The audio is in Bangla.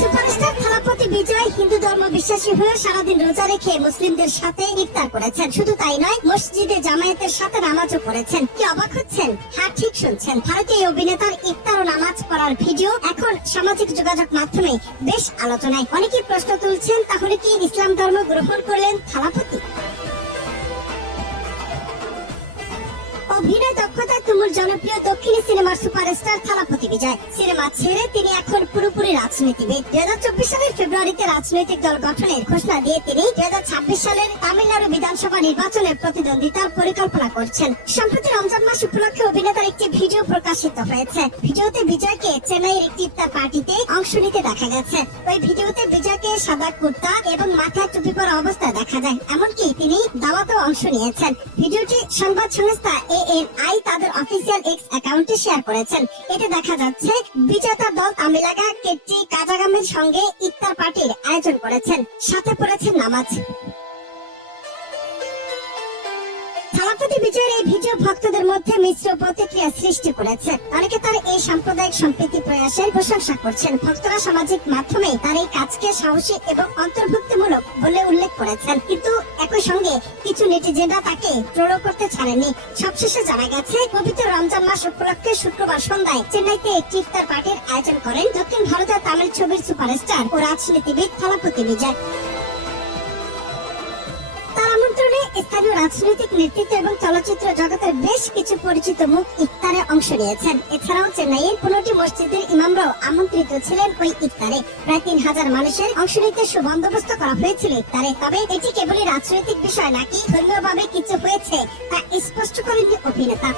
সুপারস্টার থালাপতি বিজয় হিন্দু ধর্ম বিশ্বাসী হয়ে সারাদিন রোজা রেখে মুসলিমদের সাথে ইফতার করেছেন। শুধু তাই নয়, মসজিদে জামায়াতের সাথে নামাজও পড়েছেন। কি অবাক হচ্ছেন? হ্যাঁ, ঠিক শুনছেন। ভারতীয় অভিনেতার ইফতার ও নামাজ পড়ার ভিডিও এখন সামাজিক যোগাযোগ মাধ্যমে বেশ আলোচনায়। অনেকেই প্রশ্ন তুলছেন, তাহলে কি ইসলাম ধর্ম গ্রহণ করলেন থালাপতি? অভিনয় দক্ষতায় তুমুল জনপ্রিয় দক্ষিণী সিনেমার সুপারস্টার থালাপতি বিজয় সিনেমা ছেড়ে তিনি এখন পুরোপুরি রাজনীতিবিদ। 2024 সালের ফেব্রুয়ারিতে রাজনৈতিক দল গঠনের ঘোষণা দিয়ে তিনি 2026 সালের তামিলনাড়ু বিধানসভা নির্বাচনে প্রতিদ্বন্দ্বিতার পরিকল্পনা করছেন। সম্প্রতি রমজান মাস উপলক্ষে অভিনেতার একটি ভিডিও প্রকাশিত হয়েছে। ভিডিওতে বিজয়কে চেন্নাইয়ের একটি ইফতার পার্টিতে অংশ নিতে দেখা গেছে। ওই ভিডিওতে বিজয়কে সাদা কুর্তা এবং মাথায় টুপি পরা অবস্থায় দেখা যায়। এমনকি তিনি দাওয়াতেও অংশ নিয়েছেন। ভিডিওটি সংবাদ সংস্থা ANI তাদের অফিসিয়াল এক্স অ্যাকাউন্টে শেয়ার করেছেন। এতে দেখা যাচ্ছে বিজয় তার দল তামিলাগা কেট্টি কাজাগামের সঙ্গে ইফতার পার্টির আয়োজন করেছেন, সাথে পড়েছেন নামাজ। থালাপতি বিজয়ের এই ভিডিও ভক্তদের মধ্যে মিশ্র প্রতিক্রিয়া সৃষ্টি করেছে। অনেকে তার এই সাম্প্রদায়িক সম্প্রীতি প্রয়াসের প্রশংসা করছেন। ভক্তরা সামাজিক মাধ্যমে তার এই কাজকে সাহসী এবং অন্তর্ভুক্তিমূলক বলে উল্লেখ করেছেন। কিন্তু একই সঙ্গে কিছু নেটিজেনরা তাকে ট্রোল করতে ছাড়েননি। সবশেষে জানা গেছে, পবিত্র রমজান মাস উপলক্ষে শুক্রবার সন্ধ্যায় চেন্নাইতে একটি ইফতার পার্টির আয়োজন করেন দক্ষিণ ভারতের তামিল ছবির সুপারস্টার ও রাজনীতিবিদ থালাপতি বিজয়। স্থানীয় রাজনৈতিক নেতৃত্ব এবং চলচ্চিত্র জগতের বেশ কিছু পরিচিত মুখ ইফতারে অংশ নিয়েছেন। এছাড়াও চেন্নাইয়ের 15টি মসজিদের ইমামরাও আমন্ত্রিত ছিলেন ওই ইফতারে। প্রায় 3000 মানুষের অংশ নিতে সুবন্দোবস্ত করা হয়েছিল ইফতারে। তবে এটি কেবলই রাজনৈতিক বিষয় নাকি ধর্মীয়ভাবে কিছু হয়েছে তা স্পষ্ট করেননি অভিনেতা।